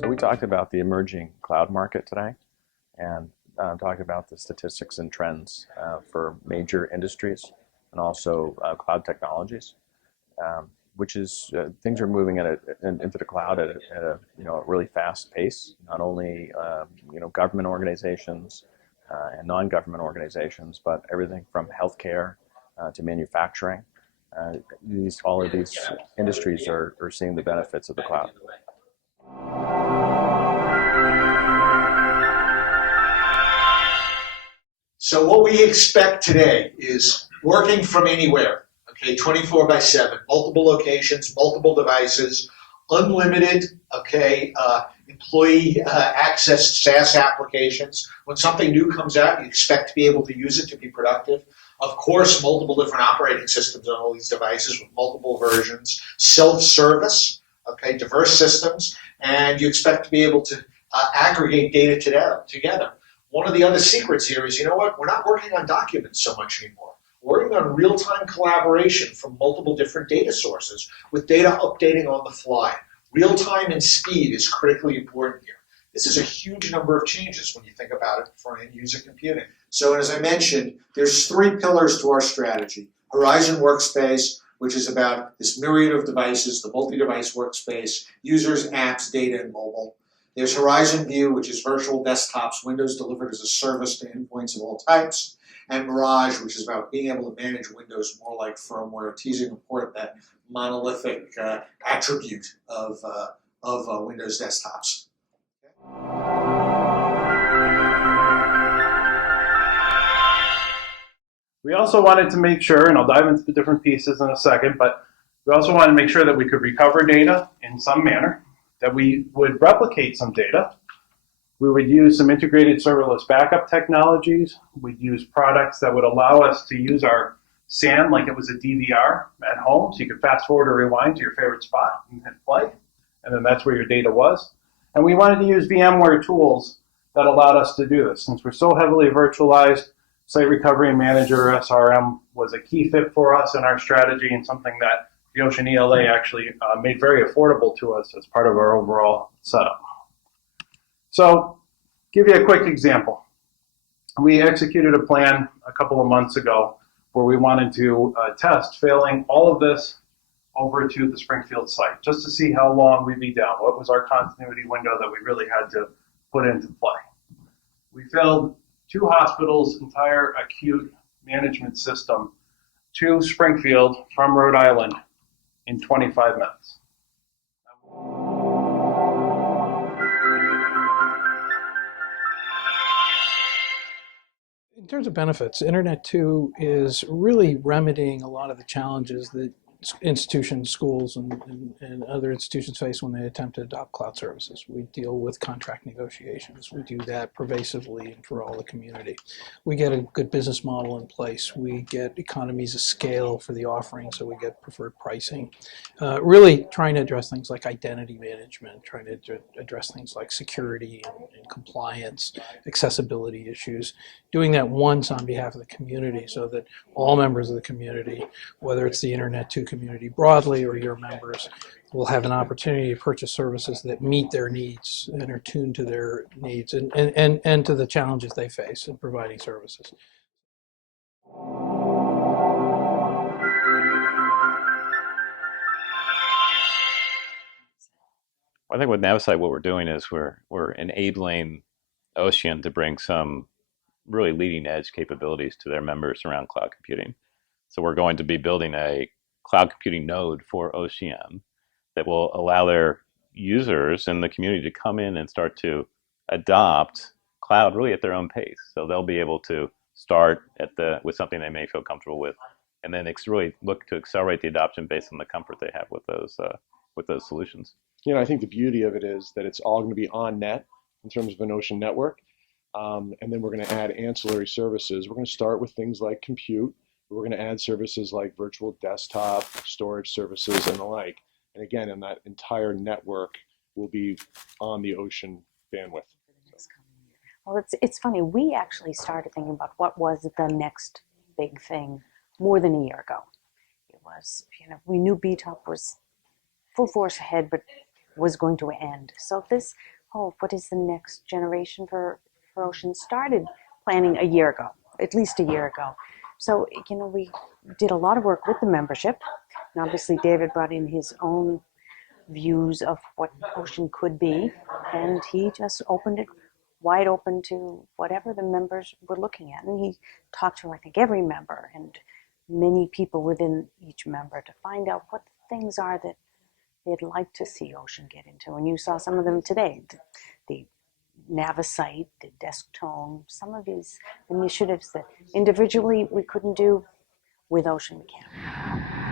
So we talked about the emerging cloud market today and talked about the statistics and trends for major industries and also cloud technologies, which is things are moving into the cloud at a really fast pace. Not only government organizations and non-government organizations, but everything from healthcare to manufacturing. All of these industries are seeing the benefits of the cloud. So what we expect today is working from anywhere, okay, 24/7, multiple locations, multiple devices, unlimited, okay, employee access SaaS applications. When something new comes out, you expect to be able to use it to be productive. Of course, multiple different operating systems on all these devices with multiple versions, self-service, okay, diverse systems, and you expect to be able to aggregate data together. One of the other secrets here is, you know what, we're not working on documents so much anymore. We're working on real-time collaboration from multiple different data sources with data updating on the fly. Real-time and speed is critically important here. This is a huge number of changes when you think about it for end-user computing. So as I mentioned, there's three pillars to our strategy. Horizon Workspace, which is about this myriad of devices, the multi-device workspace, users, apps, data, and mobile. There's Horizon View, which is virtual desktops, Windows delivered as a service to endpoints of all types. And Mirage, which is about being able to manage Windows more like firmware, teasing apart that monolithic attribute of Windows desktops. We also wanted to make sure, and I'll dive into the different pieces in a second, but we also wanted to make sure that we could recover data in some manner, that we would replicate some data. We would use some integrated serverless backup technologies. We'd use products that would allow us to use our SAN like it was a DVR at home, so you could fast forward or rewind to your favorite spot and hit play, and then that's where your data was. And we wanted to use VMware tools that allowed us to do this. Since we're so heavily virtualized, Site Recovery Manager, SRM, was a key fit for us in our strategy and something that the OSHEAN ELA actually made very affordable to us as part of our overall setup. So, give you a quick example. We executed a plan a couple of months ago where we wanted to test failing all of this over to the Springfield site, just to see how long we'd be down. What was our continuity window that we really had to put into play? We failed 2 hospitals' entire acute management system to Springfield from Rhode Island in 25 minutes. In terms of benefits, Internet 2 is really remedying a lot of the challenges that institutions, schools, and other institutions face when they attempt to adopt cloud services. We deal with contract negotiations. We do that pervasively and for all the community. We get a good business model in place. We get economies of scale for the offering, so we get preferred pricing. Really trying to address things like identity management, trying to address things like security and compliance, accessibility issues. Doing that once on behalf of the community so that all members of the community, whether it's the Internet 2 community broadly or your members, will have an opportunity to purchase services that meet their needs and are tuned to their needs and to the challenges they face in providing services. I think with Navisite, what we're doing is we're enabling OSHEAN to bring some really leading edge capabilities to their members around cloud computing. So we're going to be building a cloud computing node for OSHEAN that will allow their users in the community to come in and start to adopt cloud really at their own pace. So they'll be able to start with something they may feel comfortable with, and then really look to accelerate the adoption based on the comfort they have with those solutions. You know, I think the beauty of it is that it's all going to be on net in terms of an OSHEAN network. And then we're going to add ancillary services. We're going to start with things like compute. We're going to add services like virtual desktop, storage services, and the like. And again, in that entire network will be on the OSHEAN bandwidth. Well, it's funny. We actually started thinking about what was the next big thing more than a year ago. It was, we knew BTOP was full force ahead, but was going to end. So this whole, what is the next generation for OSHEAN started planning a year ago, at least a year ago. So, we did a lot of work with the membership. And obviously David brought in his own views of what OSHEAN could be, and he just opened it wide open to whatever the members were looking at. And he talked to, I think, every member and many people within each member to find out what things are that they'd like to see OSHEAN get into. And you saw some of them today. The Navisite, the desk tone, some of these initiatives that individually we couldn't do, with OSHEAN we can.